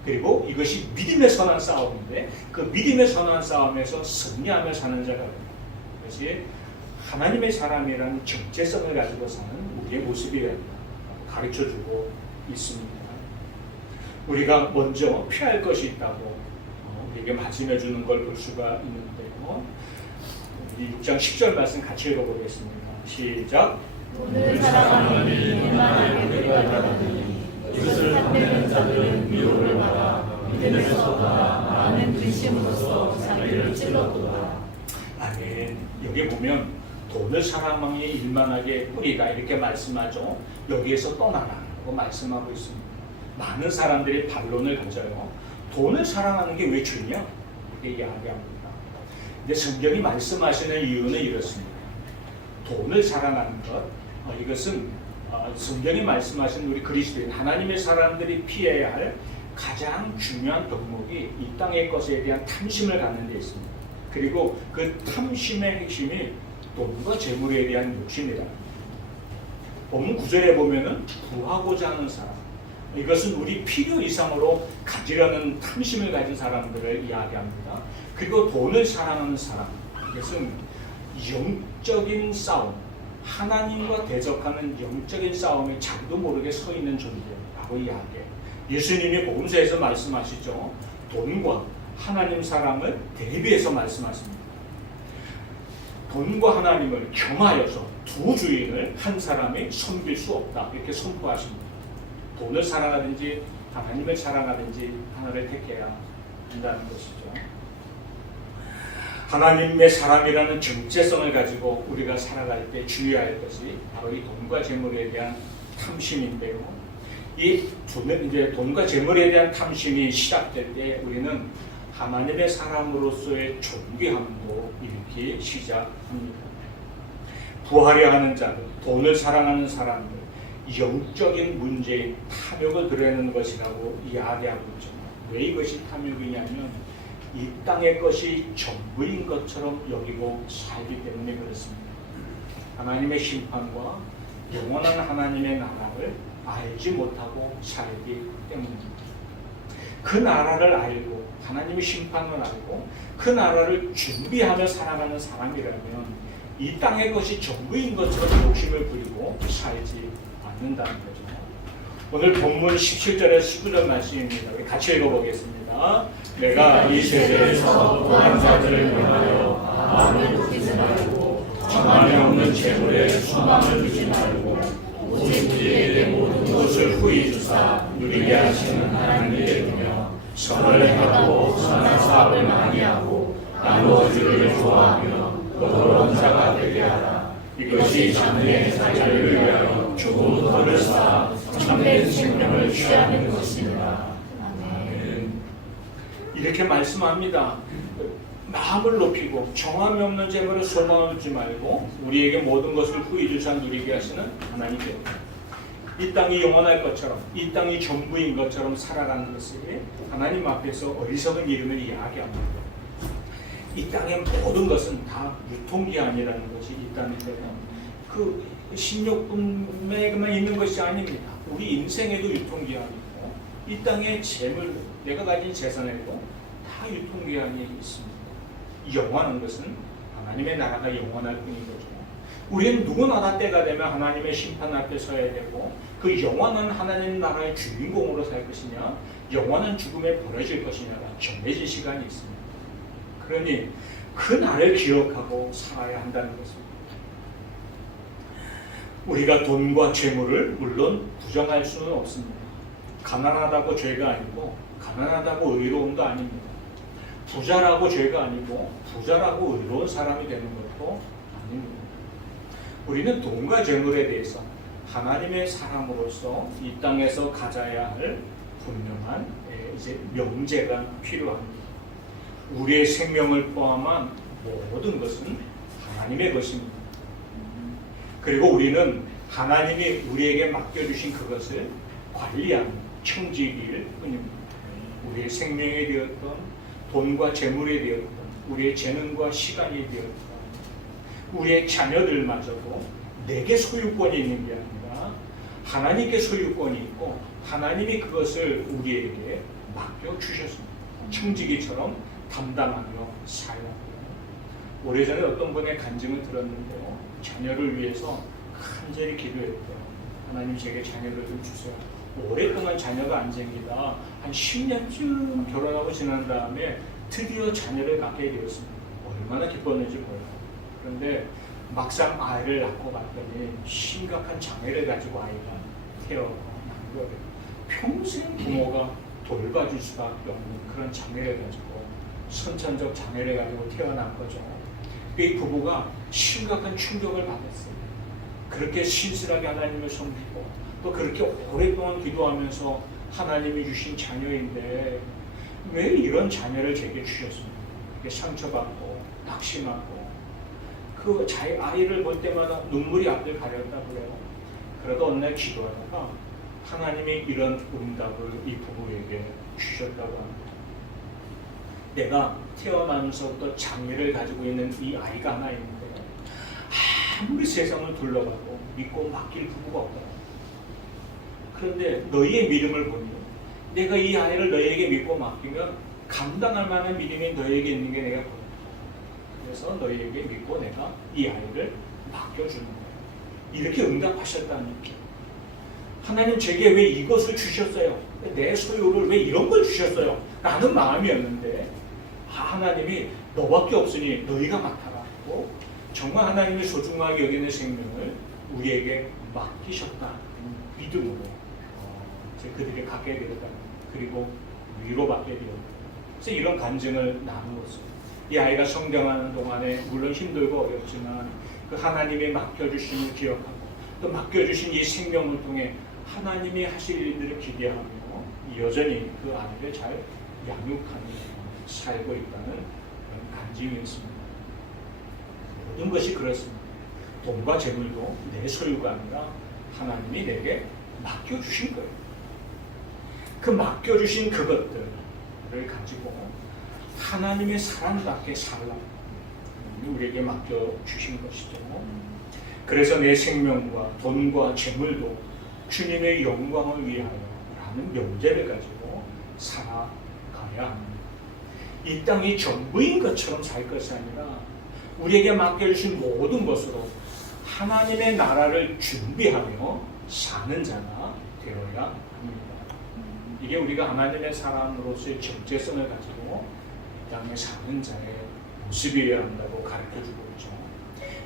그리고 이것이 믿음의 선한 싸움인데 그 믿음의 선한 싸움에서 승리하며 사는 자가 됩니다. 그것이 하나님의 사람이라는 정체성을 가지고 사는 우리의 모습이라고 가르쳐주고 있습니다. 우리가 먼저 피할 것이 있다고 우리에게 말씀해 주는 걸 볼 수가 있는데요. 우리 6장 10절 말씀 같이 읽어보겠습니다. 시작. 오늘 사랑하니 일만을 그들과 다르니 이것을 탐내는 자들은 미혹을 받아 믿음에서보다 많은 근심으로써 자기를 찔렀도다. 아멘. 여기 보면 돈을 사랑하니 일만하게 뿌리가 이렇게 말씀하죠. 여기에서 떠나라고 말씀하고 있습니다. 많은 사람들이 반론을 가져요. 돈을 사랑하는 게 왜 죄냐? 이렇게 이야기합니다. 근데 성경이 말씀하시는 이유는 이렇습니다. 돈을 사랑하는 것, 이것은 성경이 말씀하신 우리 그리스도인 하나님의 사람들이 피해야 할 가장 중요한 덕목이 이 땅의 것에 대한 탐심을 갖는 데 있습니다. 그리고 그 탐심의 핵심이 돈과 재물에 대한 욕심이다. 본문 9절에 보면은 구하고자 하는 사람, 이것은 우리 필요 이상으로 가지려는 탐심을 가진 사람들을 이야기합니다. 그리고 돈을 사랑하는 사람, 이것은 영적인 싸움, 하나님과 대적하는 영적인 싸움에 자기도 모르게 서 있는 존재라고 이야기해요. 예수님이 복음서에서 말씀하시죠. 돈과 하나님 사랑을 대비해서 말씀하십니다. 돈과 하나님을 겸하여서 두 주인을 한 사람이 섬길 수 없다 이렇게 선포하십니다. 돈을 사랑하든지 하나님을 사랑하든지 하나를 택해야 한다는 것이죠. 하나님의 사람이라는 정체성을 가지고 우리가 살아갈 때 주의할 것이 바로 이 돈과 재물에 대한 탐심인데요. 이 돈과 재물에 대한 탐심이 시작될 때 우리는 하나님의 사람으로서의 존귀함도 일으키기 시작합니다. 부하려 하는 자들, 돈을 사랑하는 사람들, 영적인 문제인 탐욕을 드러내는 것이라고 이야기하고 있죠. 왜 이것이 탐욕이냐면 이 땅의 것이 전부인 것처럼 여기고 살기 때문에 그렇습니다. 하나님의 심판과 영원한 하나님의 나라를 알지 못하고 살기 때문입니다. 그 나라를 알고 하나님의 심판을 알고 그 나라를 준비하며 살아가는 사람이라면 이 땅의 것이 전부인 것처럼 욕심을 부리고 살지 않는다는 거죠. 오늘 본문 17절에서 19절 말씀입니다. 우리 같이 읽어보겠습니다. 내가 이 세대에서 구한 자들을 명하여 마음을 높이지 말고 정함이 없는 재물에 소망을 두지 말고 오직 우리에게 모든 것을 후히 주사 누리게 하시는 하나님께 두며 선을 행하고 선한 사업을 많이 하고 나누어주기를 좋아하며 너그러운 자가 되게 하라. 이것이 장래의 자기를 위하여 조금 더를 쌓아 참된 생명을 취하는 것입니다. 아멘. 이렇게 말씀합니다. 마음을 높이고 정함이 없는 재물을 소망을 두지 말고 우리에게 모든 것을 후히 주사 누리게 하시는 하나님께 이 땅이 영원할 것처럼 이 땅이 전부인 것처럼 살아가는 것이 하나님 앞에서 어리석은 이름을 이야기합니다. 이 땅의 모든 것은 다 유통기한이라는 것이 있다는 데는 그 식료품에만 있는 것이 아닙니다. 우리 인생에도 유통기한이 있고 이 땅의 재물, 내가 가진 재산에도 다 유통기한이 있습니다. 영원한 것은 하나님의 나라가 영원할 뿐인 거죠. 우리는 누구나 다 때가 되면 하나님의 심판 앞에 서야 되고 그 영원한 하나님 나라의 주인공으로 살 것이냐 영원한 죽음에 버려질 것이냐가 정해진 시간이 있습니다. 그러니 그 날을 기억하고 살아야 한다는 것입니다. 우리가 돈과 재물을 물론 부정할 수는 없습니다. 가난하다고 죄가 아니고 가난하다고 의로움도 아닙니다. 부자라고 죄가 아니고 부자라고 의로운 사람이 되는 것도 아닙니다. 우리는 돈과 재물에 대해서 하나님의 사람으로서 이 땅에서 가져야 할 분명한 이제 명제가 필요합니다. 우리의 생명을 포함한 모든 것은 하나님의 것입니다. 그리고 우리는 하나님이 우리에게 맡겨주신 그것을 관리하는 청지기일 뿐입니다. 우리의 생명이 되었던 돈과 재물이 되었던 우리의 재능과 시간이 되었던 우리의 자녀들마저도 내게 소유권이 있는 게 아니라 하나님께 소유권이 있고 하나님이 그것을 우리에게 맡겨주셨습니다. 청지기처럼 담당하며 사용합니다. 오래전에 어떤 분의 간증을 들었는데요. 자녀를 위해서 간절히 기도했대요. 하나님 제게 자녀를 좀 주세요. 오랫동안 자녀가 안 생기다 한 10년쯤 결혼하고 지난 다음에 드디어 자녀를 갖게 되었습니다. 얼마나 기뻤는지 몰라요. 그런데 막상 아이를 낳고 봤더니 심각한 장애를 가지고 아이가 태어난 거예요. 평생 부모가 돌봐줄 수밖에 없는 그런 장애를 가지고 선천적 장애를 가지고 태어난 거죠. 이 부부가 심각한 충격을 받았어요. 그렇게 신실하게 하나님을 섬기고 또 그렇게 오랫동안 기도하면서 하나님이 주신 자녀인데 왜 이런 자녀를 제게 주셨습니까? 상처받고 낙심하고 그 자기 아이를 볼 때마다 눈물이 앞을 가렸다고 그래요. 그러다 어느 날 기도하다가 하나님이 이런 응답을 이 부부에게 주셨다고 합니다. 내가 태어나면서부터 장애를 가지고 있는 이 아이가 하나 있는데 아무리 세상을 둘러봐도 믿고 맡길 부부가 없다. 그런데 너희의 믿음을 보니 내가 이 아이를 너희에게 믿고 맡기면 감당할 만한 믿음이 너희에게 있는 게 내가 보인다. 그래서 너희에게 믿고 내가 이 아이를 맡겨주는 거예요. 이렇게 응답하셨다는 얘기예요. 하나님 제게 왜 이것을 주셨어요? 내 소유를 왜 이런 걸 주셨어요? 나는 마음이었는데 하나님이 너밖에 없으니 너희가 맡아라 하고 정말 하나님이 소중하게 여기는 생명을 우리에게 맡기셨다는 믿음으로 그들이 갖게 되었다. 그리고 위로받게 되었다. 그래서 이런 간증을 나누었어요. 이 아이가 성장하는 동안에 물론 힘들고 어렵지만 그 하나님이 맡겨주심을 기억하고 또 맡겨주신 이 생명을 통해 하나님이 하실 일들을 기대하며 여전히 그 아이를 잘 양육하며 살고 있다는 그런 간증이었습니다. 모든 것이 그렇습니다. 돈과 재물도 내 소유가 아니라 하나님이 내게 맡겨주신 거예요. 그 맡겨주신 그것들을 가지고 하나님의 사람답게 살라 우리에게 맡겨주신 것이죠. 그래서 내 생명과 돈과 재물도 주님의 영광을 위하여 라는 명제를 가지고 살아가야 합니다. 이 땅이 전부인 것처럼 살 것이 아니라 우리에게 맡겨주신 모든 것으로 하나님의 나라를 준비하며 사는 자가 되어야 합니다. 이게 우리가 하나님의 사람으로서의 정체성을 가지고 이 땅에 사는 자의 모습이어야 한다고 가르쳐주고 있죠.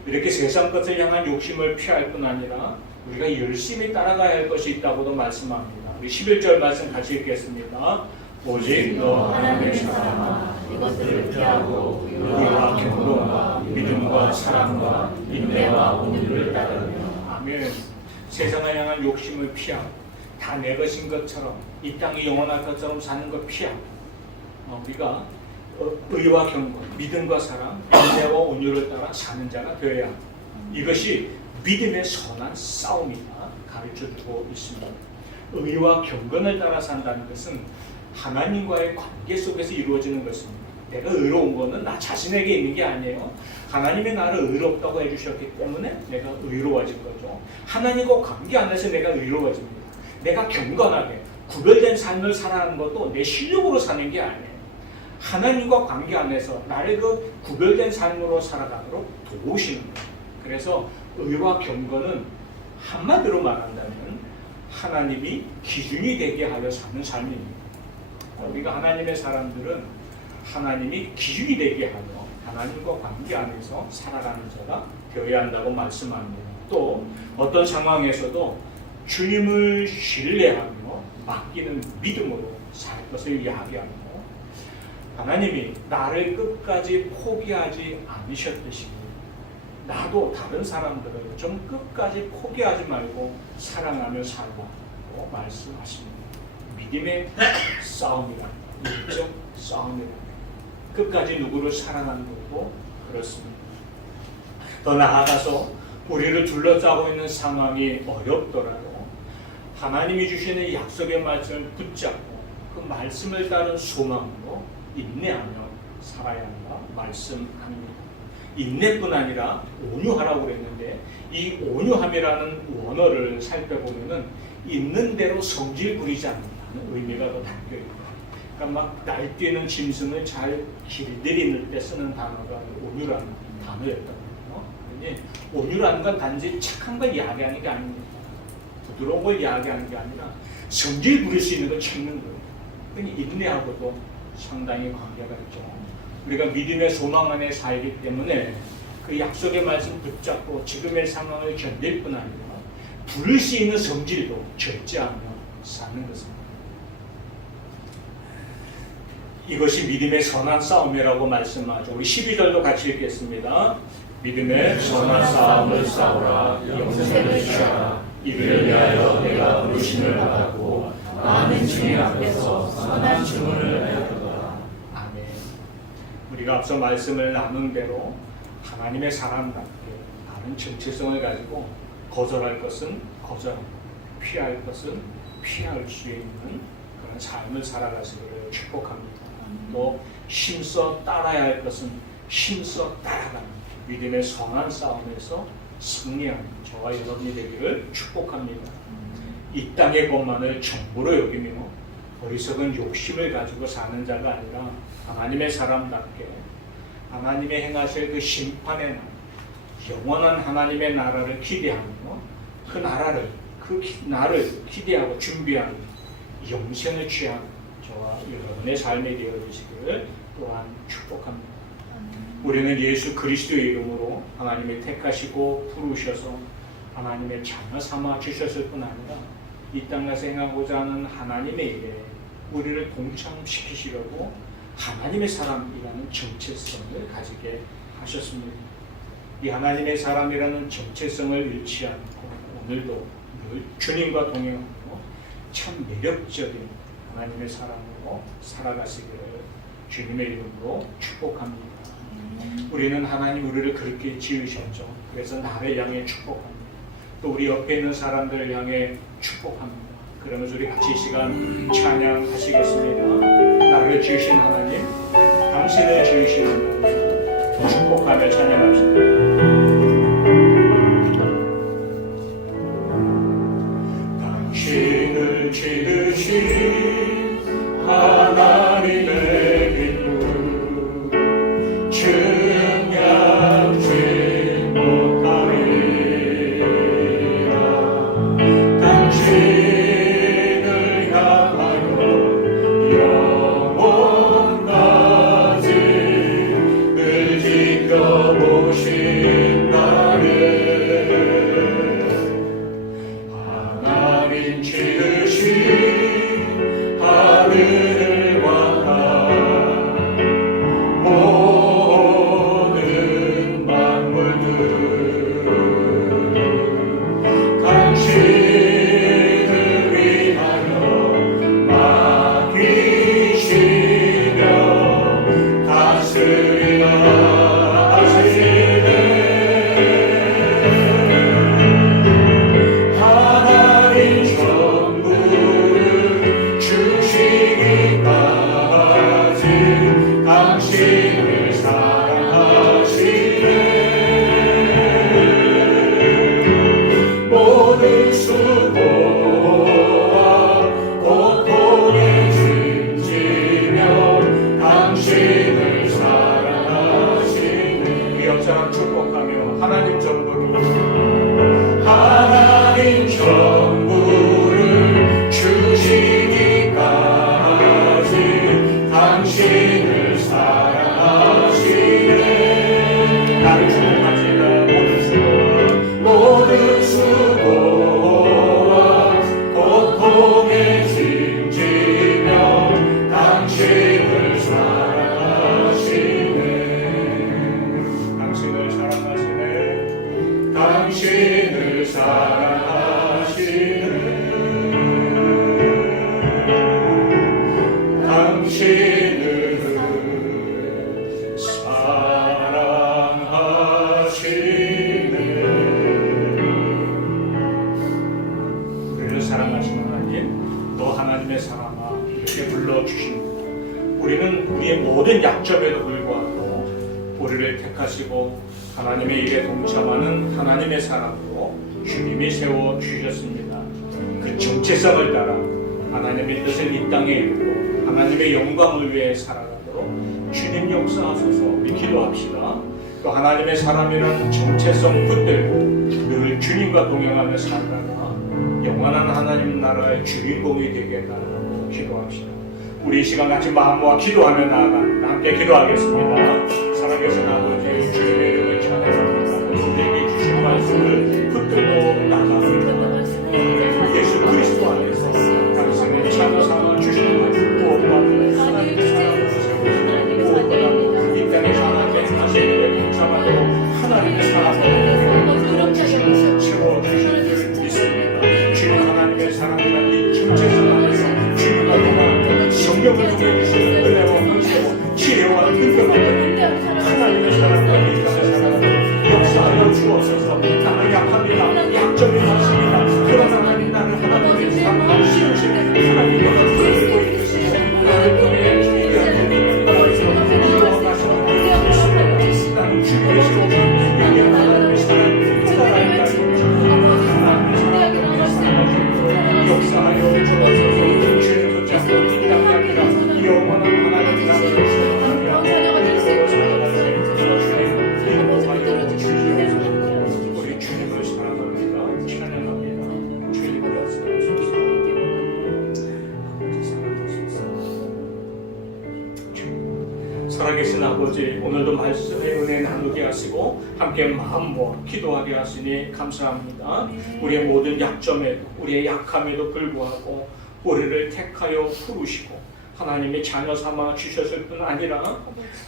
이렇게 세상 것을 향한 욕심을 피할 뿐 아니라 우리가 열심히 따라가야 할 것이 있다고도 말씀합니다. 우리 11절 말씀 같이 읽겠습니다. 오직 너 하나님의 사랑아 이것들을 피하고 의와 경건과 믿음과 사랑과 인내와 온유를 따르며 아멘. 세상을 향한 욕심을 피하고 다 내 것인 것처럼 이 땅이 영원할 것처럼 사는 것 피하고 우리가 의와 경건, 믿음과 사랑, 인내와 온유를 따라 사는 자가 되어야 합니다. 이것이 믿음의 선한 싸움이다 가르쳐주고 있습니다. 의와 경건을 따라 산다는 것은 하나님과의 관계 속에서 이루어지는 것입니다. 내가 의로운 것은 나 자신에게 있는 게 아니에요. 하나님이 나를 의롭다고 해주셨기 때문에 내가 의로워진 거죠. 하나님과 관계 안에서 내가 의로워집니다. 내가 경건하게 구별된 삶을 살아가는 것도 내 실력으로 사는 게 아니에요. 하나님과 관계 안에서 나를 그 구별된 삶으로 살아가도록 도우시는 거예요. 그래서 의와 경건은 한마디로 말한다면 하나님이 기준이 되게 하여 사는 삶입니다. 우리가 하나님의 사람들은 하나님이 기준이 되게 하여 하나님과 관계 안에서 살아가는 자가 되어야 한다고 말씀합니다. 또 어떤 상황에서도 주님을 신뢰하며 맡기는 믿음으로 살 것을 이야기하고, 하나님이 나를 끝까지 포기하지 않으셨듯이 나도 다른 사람들을 좀 끝까지 포기하지 말고 사랑하며 살라고 말씀하십니다. 믿음의 싸움이라, 영적 싸움이라. 끝까지 누구를 사랑하는 것도 그렇습니다. 더 나아가서 우리를 둘러싸고 있는 상황이 어렵더라도 하나님이 주시는 약속의 말씀을 붙잡고 그 말씀을 따른 소망으로 인내하며 살아야 한다 말씀합니다. 인내뿐 아니라 온유하라고 그랬는데, 이 온유함이라는 원어를 살펴보면은 있는 대로 성질 부리지 않는다는 의미가 더 담겨 있다. 그러니까 막 날뛰는 짐승을 잘 길들이는 때 쓰는 단어가 온유라는 단어였단 말이에요. 그러니 온유라는 건 단지 착한 걸 이야기하는 게 아닙니다. 부드러운 걸 이야기하는 게 아니라 성질 부릴 수 있는 걸 찾는 거예요. 그러니 인내하고도 상당히 관계가 있죠. 우리가 믿음의 소망 안에 살기 때문에 그 약속의 말씀 붙잡고 지금의 상황을 견딜 뿐 아니라 부를 수 있는 성질도 절제하며 사는 것입니다. 이것이 믿음의 선한 싸움이라고 말씀하죠. 우리 12절도 같이 읽겠습니다. 믿음의 선한 싸움을 싸우라. 영생을 취하라. 이를 위하여 내가 부르심을 받았고 많은 주님 앞에서 선한 증언을 하였도다. 아멘. 우리가 앞서 말씀을 나눈 대로 하나님의 사람답게 많은 정체성을 가지고 거절할 것은 거절하고 피할 것은 피할 수 있는 그런 삶을 살아가시기를 축복합니다. 또 힘써 따라야 할 것은 힘써 따라가는 믿음의 선한 싸움에서 승리하는 저와 여러분이 되기를 축복합니다. 이 땅의 것만을 전부로 여기며 어리석은 욕심을 가지고 사는 자가 아니라 하나님의 사람답게 하나님의 행하실 그 심판의 날, 영원한 하나님의 나라를 기대하며 그 나를 기대하고 준비하는 영생을 취하는 저와 여러분의 삶이 되어주시기를 또한 축복합니다. 우리는 예수 그리스도의 이름으로 하나님이 택하시고 부르셔서 하나님의 자녀 삼아 주셨을 뿐 아니라 이 땅에서 행하고자 하는 하나님의 일에 우리를 동참시키시려고 하나님의 사람이라는 정체성을 가지게 하셨습니다. 이 하나님의 사람이라는 정체성을 잃지 않고 오늘도 늘 주님과 동행하고 참 매력적인 하나님의 사람으로 살아가시기를 주님의 이름으로 축복합니다. 우리는 하나님 우리를 그렇게 지으셨죠. 그래서 나를 향해 축복합니다. 또 우리 옆에 있는 사람들을 향해 축복합니다. 그러면서 우리 같이 이 시간 찬양하시겠습니다. 나를 지으신 하나님, 당신을 지으신 하나님, 축복하며 찬양합시다. 당신을 지으신 하나님의 기쁨 증량치 못하리라. 당신을 향하여 영원까지 늘 지켜보시 약점에도 불구하고 우리를 택하시고 하나님의 일에 동참하는 하나님의 사람으로 주님이 세워주셨습니다. 그 정체성을 따라 하나님의 뜻을 이 땅에 이루고 하나님의 영광을 위해 살아가도록 주님 역사하소서. 우리 기도합시다. 또 하나님의 사람이라는 정체성 붙들고 늘 주님과 동행하며 살다가 영원한 하나님 나라의 주인공이 되게 해달라고 기도합시다. 우리 이 시간 같이 마음과 기도하며 나아갑니다. 함께 기도하겠습니다. 살아계신 아버지 주님의 이름을 찬양합니다. 우리에게 주신 말씀을 붙들고 나아갑니다. 예수 그리스도 안에서 당신의 참여 삼아 주시는 말씀 구원받는 하나님의 사랑을 세우시고 구원받는 이 땅에 하나님의 하시는 동참하도록 하나님의 사랑을 주시고 채워주시는 줄 믿습니다. 주님 하나님의 사랑이란 이 정체성 안에서 주님과 동행하며 성령을 통해 주시는 은혜와 권세와 지혜와 근거를 하나님의 사랑과 이 땅에 살아가도록 역사하여 주옵소서. 나는 약합니다. 약점이 많습니다. 그러나 하나님 나는 하나님의 사랑과 씌우시는 하나님의 권세를 보여주시고 나를 통해 주님이 하나님의 권세를 이루어가시는 예수님 나는 주님의 신이 위에 하나님의 사랑을 따라간다. 하나님의 사랑을 역사하여 주옵소서. 주님 붙잡고 이 땅에 아니라 영원한 하나님 나라를 세워가며 우리 주님을 사랑합니다. 찬양합니다. 주님을 역사하소서. 살아계신 아버지, 오늘도 말씀의 은혜 나누게 하시고 함께 마음 모아 기도하게 하시니 감사합니다. 우리의 모든 약점에도 우리의 약함에도 불구하고 우리를 택하여 부르시고 하나님의 자녀 삼아 주셨을 뿐 아니라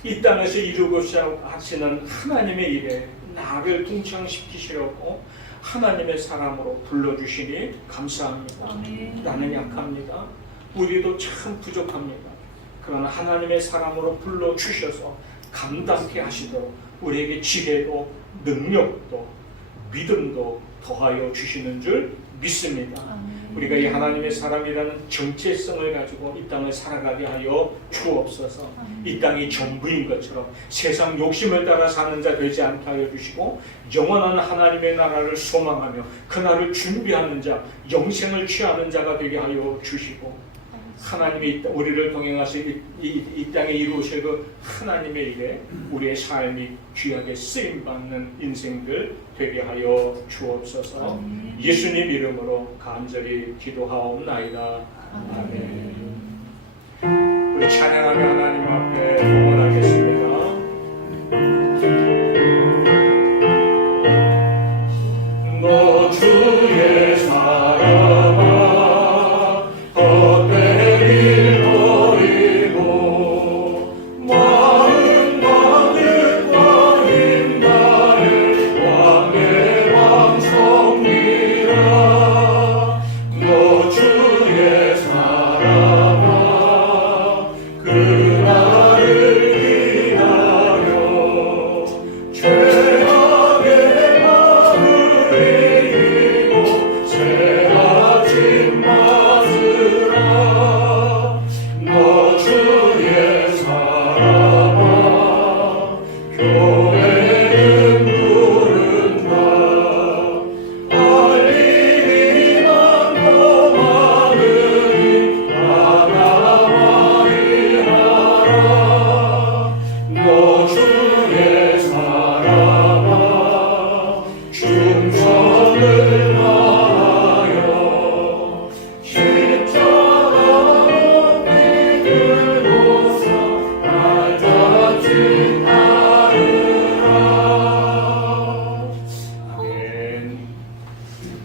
이 땅에서 이루고자 하시는 하나님의 일에 나를 동참시키시려고 하나님의 사람으로 불러주시니 감사합니다. 나는 약합니다. 우리도 참 부족합니다. 그러나 하나님의 사람으로 불러주셔서 감당케 하시도록 우리에게 지혜도 능력도 믿음도 더하여 주시는 줄 믿습니다. 우리가 이 하나님의 사람이라는 정체성을 가지고 이 땅을 살아가게 하여 주옵소서. 이 땅이 전부인 것처럼 세상 욕심을 따라 사는 자 되지 않게 하여 주시고 영원한 하나님의 나라를 소망하며 그날을 준비하는 자, 영생을 취하는 자가 되게 하여 주시고 하나님이 우리를 동행하시 이 땅에 이루실 그 하나님의 일에 우리의 삶이 귀하게 쓰임받는 인생들 되게 하여 주옵소서. 예수님 이름으로 간절히 기도하옵나이다. 아멘. 우리 찬양하며 하나님 앞에 응원하겠습니다. 너 주의 사랑아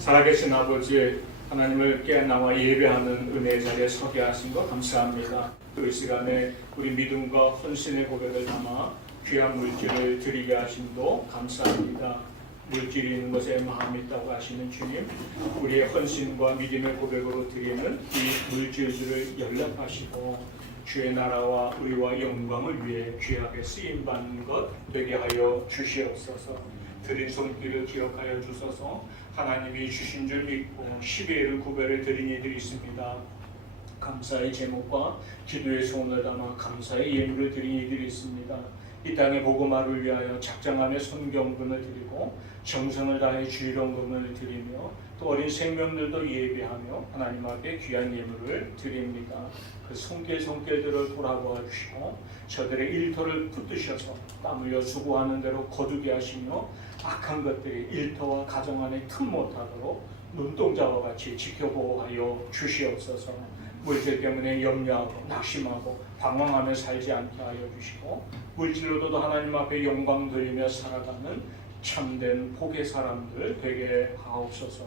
살아계신 아버지, 하나님을 깨어나와 예배하는 은혜의 자리에 서게 하신 것 감사합니다. 이 시간에 우리 믿음과 헌신의 고백을 담아 귀한 물질을 드리게 하심도 감사합니다. 물질이 있는 것에 마음이 있다고 하시는 주님, 우리의 헌신과 믿음의 고백으로 드리는 이 물질들을 연락하시고 주의 나라와 우리와 영광을 위해 귀하게 쓰임받는 것 되게 하여 주시옵소서. 드린 손길을 기억하여 주소서. 하나님이 주신 줄 믿고 12일 구별을 드린 이들이 있습니다. 감사의 제목과 기도의 소원을 담아 감사의 예물을 드린 이들이 있습니다. 이 땅의 복음화를 위하여 작정하며 선경금을 드리고 정성을 다해 주일원금을 드리며 또 어린 생명들도 예배하며 하나님 앞에 귀한 예물을 드립니다. 그 손길들을 돌아보아 주시고 저들의 일터를 붙드셔서 땀 흘려 수고하는 대로 거두게 하시며 악한 것들이 일터와 가정 안에 틈 못하도록 눈동자와 같이 지켜보호하여 주시옵소서. 물질 때문에 염려하고 낙심하고 방황하며 살지 않게 하여 주시고 물질로도 하나님 앞에 영광 돌리며 살아가는 참된 복의 사람들 되게 하옵소서.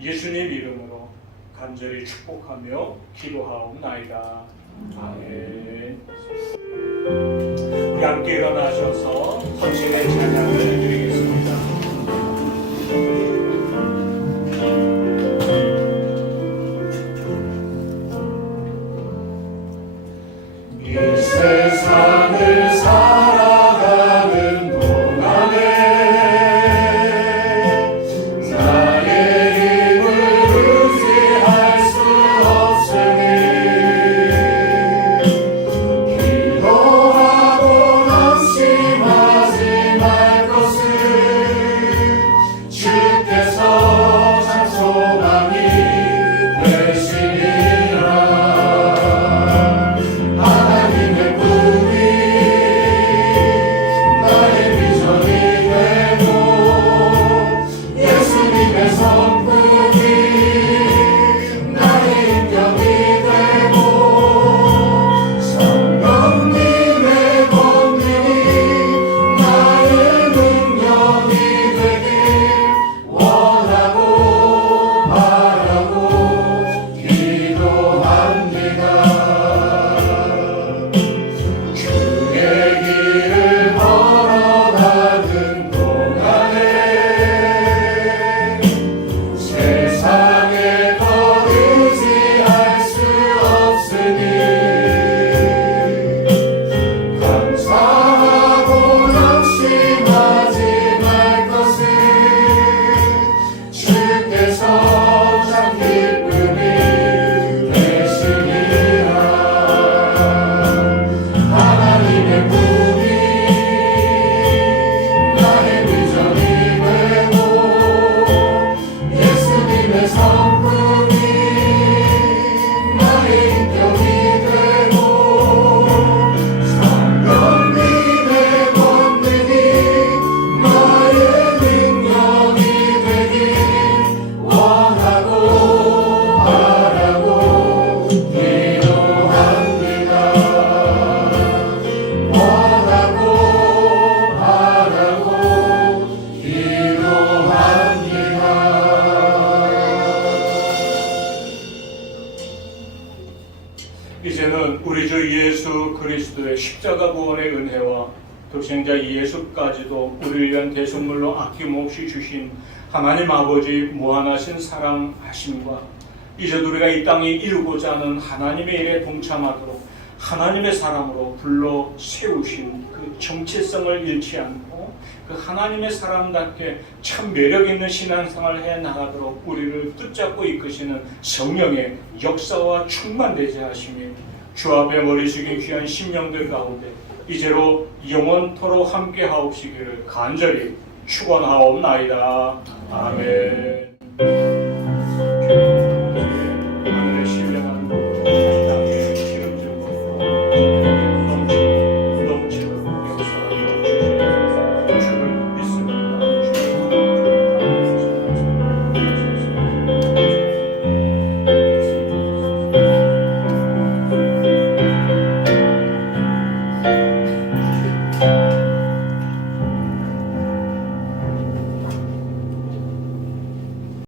예수님 이름으로 간절히 축복하며 기도하옵나이다. 아멘. 우리 함께 일어나셔서 헌신의 찬양을 드리겠습니다. 이 세상을 살아가는 동안에 나의 힘을 의지할 수 없으니 기도하고 낙심하지 말 것을 주께서 참 소망이 되시리라. 하나님의 꿈이 나의 비전이 되고 예수님의 성품이 나의 인격이 되고 성령님의 권능이 나의 능력이 되길 원하고 바라고 기도합니다. 주의 길을 걸어가는 동안에 세상에 더 의지할 수 없으니 감사하고 낙심하지 말 것을 주께서 참 기쁨이 되시리라. 하나님의 꿈이 나의 비전이 되고 예수님의 성품이 나의 인격이 되고 성령님의 권능이 나의 능력이 되길 원하고 바라고 기도합니다. 원하고 바라고 기도합니다. 이제는 우리 주 예수 그리스도의 십자가 구원의 은혜와 독생자 예수까지도 우리를 위한 대속물로 아낌없이 주신 하나님 아버지 무한하신 사랑하심과 이제 우리가 이 땅에 이루고자 하는 하나님의 일에 동참하도록 하나님의 사람으로 불러 세우신 그 정체성을 잃지 않고 그 하나님의 사람답게 참 매력 있는 신앙생활을 해 나가도록 우리를 붙잡고 이끄시는 성령의 역사와 충만되게 하시며 주 앞에 머리 숙인 귀한 심령들 가운데 이제로 영원토록 함께 하옵시기를 간절히 축원하옵나이다. 아멘.